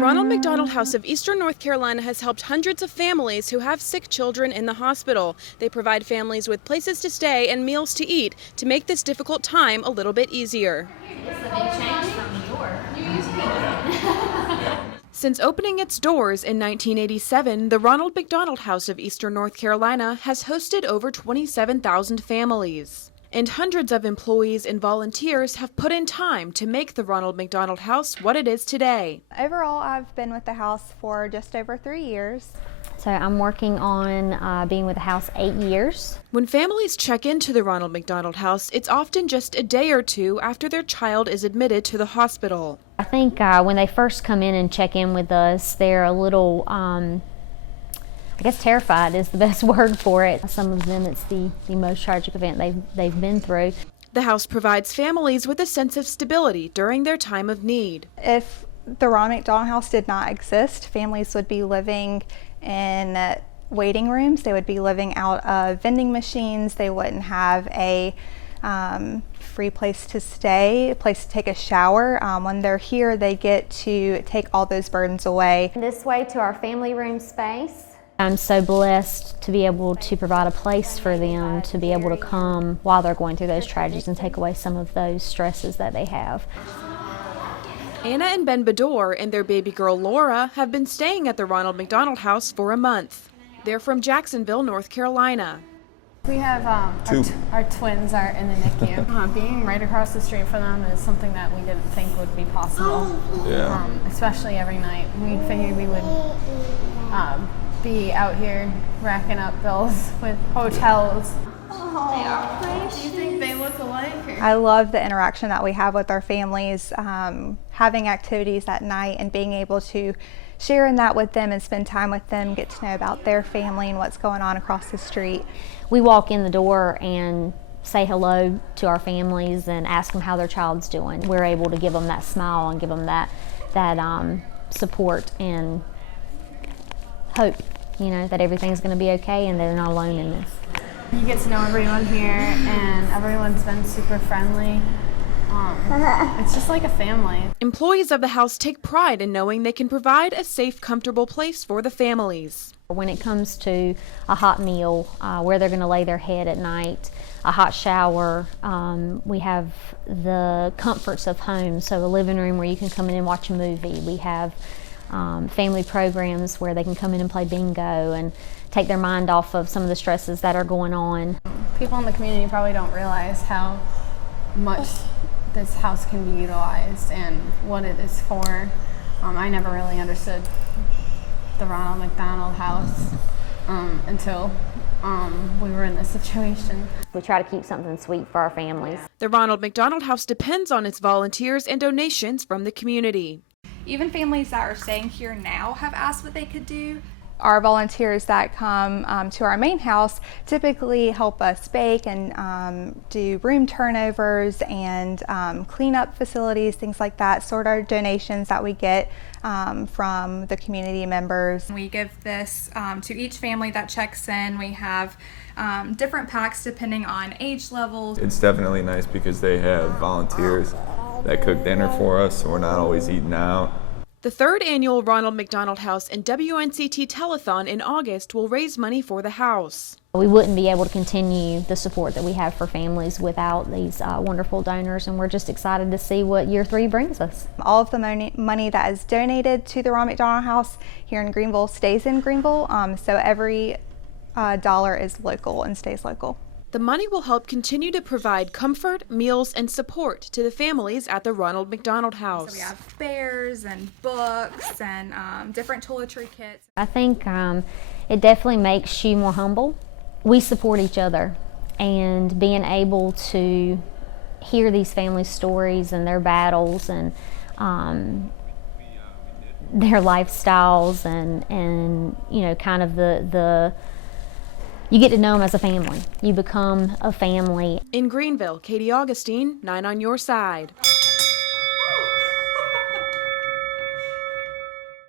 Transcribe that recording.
Ronald McDonald House of Eastern North Carolina has helped hundreds of families who have sick children in the hospital. They provide families with places to stay and meals to eat to make this difficult time a little bit easier. It's a big change from New York. Since opening its doors in 1987, the Ronald McDonald House of Eastern North Carolina has hosted over 27,000 families. And hundreds of employees and volunteers have put in time to make the Ronald McDonald House what it is today. Overall, I've been with the house for just over 3 years. So I'm working on being with the house 8 years. When families check into the Ronald McDonald House, it's often just a day or two after their child is admitted to the hospital. I think when they first come in and check in with us, they're a little I guess terrified is the best word for it. Some of them, it's the most tragic event they've been through. The house provides families with a sense of stability during their time of need. If the Ronald McDonald House did not exist, families would be living in waiting rooms. They would be living out of vending machines. They wouldn't have a free place to stay, a place to take a shower. When they're here, they get to take all those burdens away. This way to our family room space. I'm so blessed to be able to provide a place for them to be able to come while they're going through those tragedies and take away some of those stresses that they have. Anna and Ben Bador and their baby girl Laura have been staying at the Ronald McDonald House for a month. They're from Jacksonville, North Carolina. We have our twins are in the NICU. Being right across the street from them is something that we didn't think would be possible. Yeah. Especially every night. We figured we would be out here racking up bills with hotels. Oh, they are precious. Do you think they look alike? I love the interaction that we have with our families, having activities at night and being able to share in that with them and spend time with them, get to know about their family and what's going on across the street. We walk in the door and say hello to our families and ask them how their child's doing. We're able to give them that smile and give them that support and hope, that everything's going to be okay and they're not alone in this. You get to know everyone here, and everyone's been super friendly. It's just like a family. Employees of the house take pride in knowing they can provide a safe, comfortable place for the families. When it comes to a hot meal, where they're going to lay their head at night, a hot shower, we have the comforts of home, so a living room where you can come in and watch a movie. We have family programs where they can come in and play bingo and take their mind off of some of the stresses that are going on. People in the community probably don't realize how much this house can be utilized and what it is for. I never really understood the Ronald McDonald House until we were in this situation. We try to keep something sweet for our families. The Ronald McDonald House depends on its volunteers and donations from the community. Even families that are staying here now have asked what they could do. Our volunteers that come to our main house typically help us bake and do room turnovers and clean up facilities, things like that, sort our donations that we get from the community members. We give this to each family that checks in. We have different packs depending on age levels. It's definitely nice because they have volunteers that cook dinner for us, so we're not always eating out. The third annual Ronald McDonald House and WNCT Telethon in August will raise money for the house. We wouldn't be able to continue the support that we have for families without these wonderful donors, and we're just excited to see what year 3 brings us. All of the money that is donated to the Ronald McDonald House here in Greenville stays in Greenville, so every dollar is local and stays local. The money will help continue to provide comfort, meals, and support to the families at the Ronald McDonald House. So we have bears and books and different toiletry kits. I think it definitely makes you more humble. We support each other, and being able to hear these family stories and their battles and their lifestyles and kind of you get to know them as a family. You become a family. In Greenville, Katie Augustine, 9 on your side.